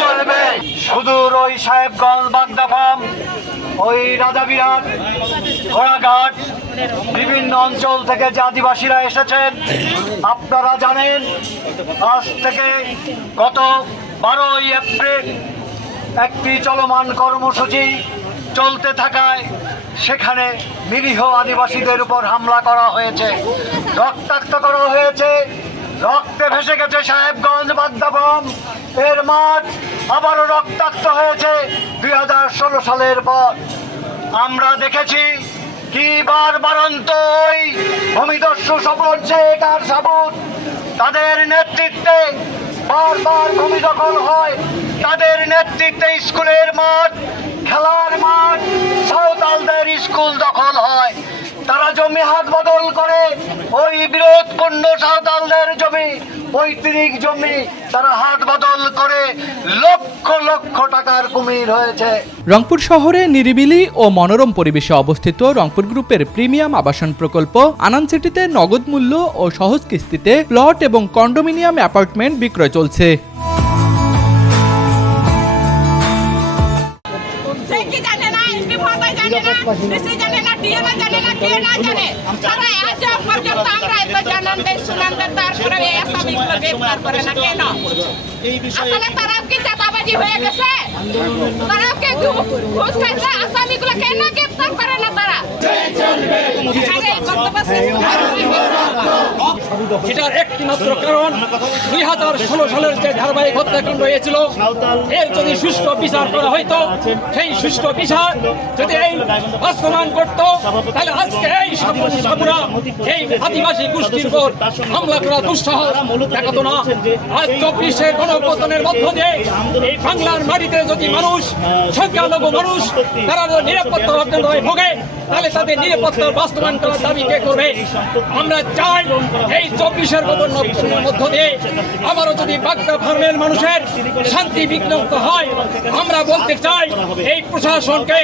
চলবে সুদূর ওই সাহেবগঞ্জ বাগদা ফার্ম, ওই রাজাবিরাট, ঘোড়াঘাট, বিভিন্ন অঞ্চল থেকে যে আদিবাসীরা এসেছেন। আপনারা জানেন আজ থেকে গত 12ই এপ্রিল একটি চলমান কর্মসূচি চলতে থাকায় সেখানে নিরীহ আদিবাসীদের উপর হামলা করা হয়েছে, রক্তাক্ত করা হয়েছে, রক্তে ভেসে গেছে সাহেবগঞ্জ বাগদা ফার্ম এর মাঠ, আবারও রক্তাক্ত হয়েছে 2016 সালের পর। আমরা দেখেছি কি বারবারন্ত ওই ভূমিদস্যু স্বপন শেখ আর সাবুত, তাদের নেতৃত্বে বারবার ভূমি দখল হয়, তাদের নেতৃত্বে স্কুলের মাঠ, খেলার মাঠ, সাঁওতালদের স্কুল দখল হয়। তারা জমি হাত বদল করে ওই বিরোধপূর্ণ সাঁওতালদের জমি, পৈতৃক জমি তারা হাত বদল করে লক্ষ লক্ষ টাকার কুমির হয়েছে। রংপুর শহরে নিরিবিলি ও মনোরম পরিবেশে অবস্থিত রংপুর গ্রুপের প্রিমিয়াম আবাসন প্রকল্প আনান সিটিতে নগদ মূল্য ও সহজ কিস্তিতে প্লট এবং কন্ডোমিনিয়াম অ্যাপার্টমেন্ট বিক্রয় চলছে। এটার একটি মাত্র কারণ 2016 সালের যে ধারাবাহিক হত্যাকাণ্ড হয়েছিল, এর যদি সুষ্ঠু বিচার করা হইতো, সেই সুষ্ঠু বিচার যদি এই বাস্তবায়ন করত, তাহলে আজকে এই সাবুরা এই আদিবাসী গোষ্ঠীর উপর হামলা করা দুঃসাহস দেখাতো না। আজ 24-এর গণপতনের মধ্য দিয়ে এই বাংলার মাটিতে যদি মানুষ, সংখ্যালঘু মানুষ, তারা নিরাপত্তা অর্জন হয়ে ভোগে, তাহলে তাদের নিরাপত্তার বাস্তবায়ন করার দাবি কে করবে? আমরা চাই এই 24-এর গণপতনের মধ্য দিয়ে আবারও যদি বাগদা ফার্মের মানুষের শান্তি বিঘ্নিত হয়, আমরা বলতে চাই এই প্রশাসনকে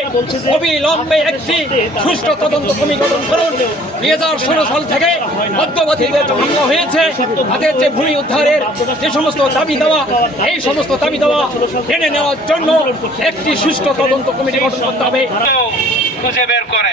অবিলম্বে একটি সুষ্ঠু তদন্ত কমিটি গঠন করুন। 2016 সাল থেকে মধ্যবাদীদের হামলা হয়েছে, তাদের যে ভূমি উদ্ধারের যে সমস্ত দাবি দেওয়া, এই সমস্ত দাবি দেওয়া মেনে নেওয়ার জন্য একটি সুষ্ঠু তদন্ত কমিটি গঠন করতে হবে। খুঁজে বের করে